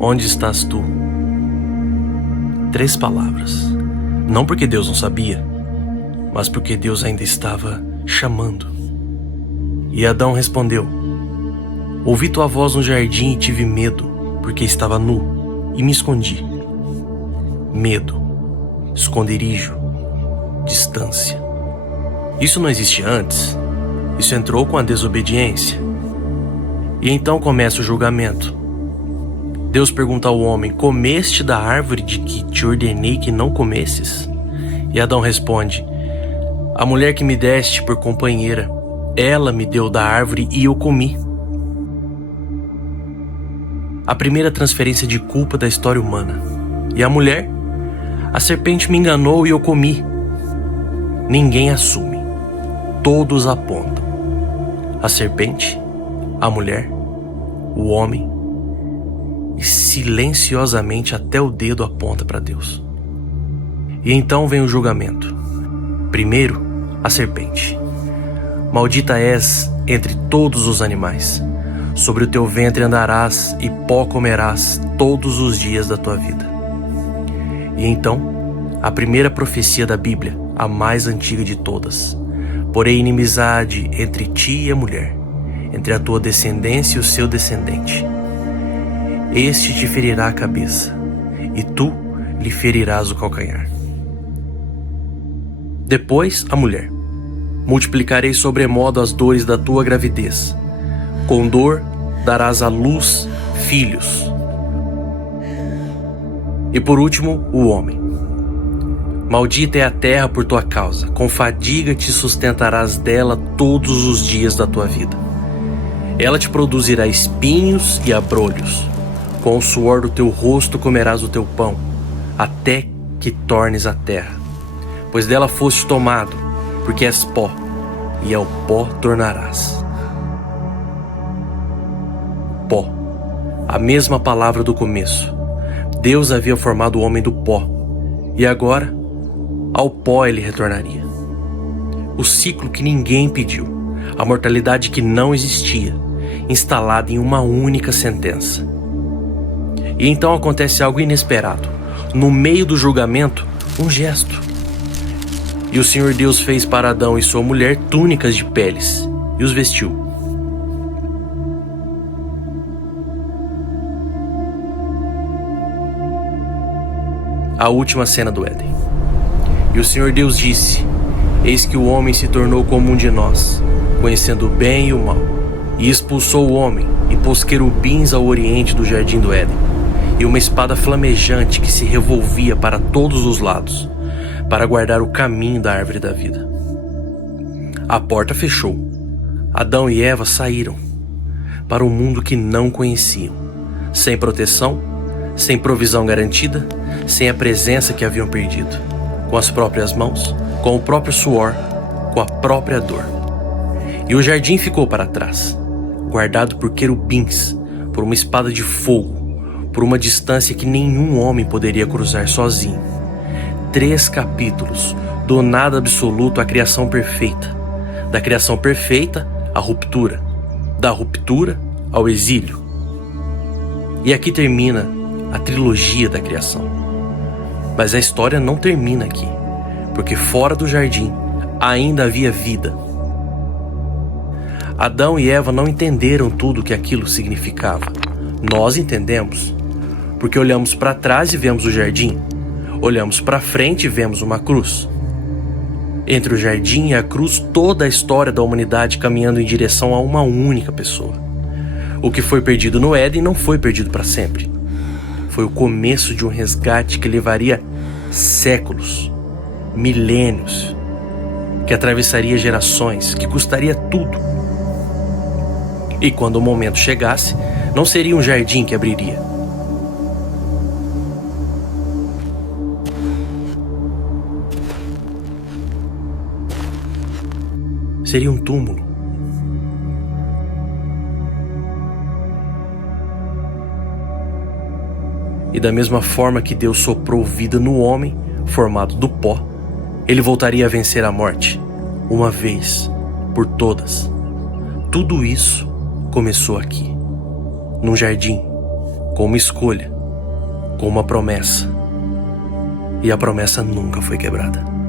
onde estás tu? 3 palavras. Não porque Deus não sabia, mas porque Deus ainda estava chamando. E Adão respondeu: ouvi tua voz no jardim e tive medo, porque estava nu e me escondi. Medo, esconderijo, distância. Isso não existia antes. Isso entrou com a desobediência. E então começa o julgamento. Deus pergunta ao homem: comeste da árvore de que te ordenei que não comesses? E Adão responde: a mulher que me deste por companheira, ela me deu da árvore e eu comi. A primeira transferência de culpa da história humana. E a mulher? A serpente me enganou e eu comi. Ninguém assume. Todos apontam. A serpente, a mulher, o homem, e silenciosamente até o dedo aponta para Deus. E então vem o julgamento. Primeiro, a serpente. Maldita és entre todos os animais. Sobre o teu ventre andarás e pó comerás todos os dias da tua vida. E então, a primeira profecia da Bíblia, a mais antiga de todas. Porém, inimizade entre ti e a mulher, entre a tua descendência e o seu descendente. Este te ferirá a cabeça, e tu lhe ferirás o calcanhar. Depois, a mulher. Multiplicarei sobremodo as dores da tua gravidez. Com dor darás à luz filhos. E por último, o homem. Maldita é a terra por tua causa, com fadiga te sustentarás dela todos os dias da tua vida. Ela te produzirá espinhos e abrolhos. Com o suor do teu rosto comerás o teu pão, até que tornes a terra. Pois dela foste tomado, porque és pó, e ao pó tornarás. Pó, a mesma palavra do começo. Deus havia formado o homem do pó, e agora ao pó ele retornaria. O ciclo que ninguém pediu, a mortalidade que não existia, instalada em uma única sentença. E então acontece algo inesperado. No meio do julgamento, um gesto. E o Senhor Deus fez para Adão e sua mulher túnicas de peles e os vestiu. A última cena do Éden. E o Senhor Deus disse: eis que o homem se tornou como um de nós, conhecendo o bem e o mal. E expulsou o homem, e pôs querubins ao oriente do jardim do Éden, e uma espada flamejante que se revolvia para todos os lados, para guardar o caminho da árvore da vida. A porta fechou. Adão e Eva saíram para um mundo que não conheciam, sem proteção, sem provisão garantida, sem a presença que haviam perdido, com as próprias mãos, com o próprio suor, com a própria dor. E o jardim ficou para trás, guardado por querubins, por uma espada de fogo, por uma distância que nenhum homem poderia cruzar sozinho. 3 capítulos do nada absoluto à criação perfeita, da criação perfeita à ruptura, da ruptura ao exílio. E aqui termina a trilogia da criação. Mas a história não termina aqui, porque fora do jardim ainda havia vida. Adão e Eva não entenderam tudo o que aquilo significava. Nós entendemos, porque olhamos para trás e vemos o jardim, olhamos para frente e vemos uma cruz. Entre o jardim e a cruz, toda a história da humanidade caminhando em direção a uma única pessoa. O que foi perdido no Éden não foi perdido para sempre. Foi o começo de um resgate que levaria séculos, milênios, que atravessaria gerações, que custaria tudo. E quando o momento chegasse, não seria um jardim que abriria. Seria um túmulo. E da mesma forma que Deus soprou vida no homem, formado do pó, ele voltaria a vencer a morte, uma vez por todas. Tudo isso começou aqui, num jardim, com uma escolha, com uma promessa. E a promessa nunca foi quebrada.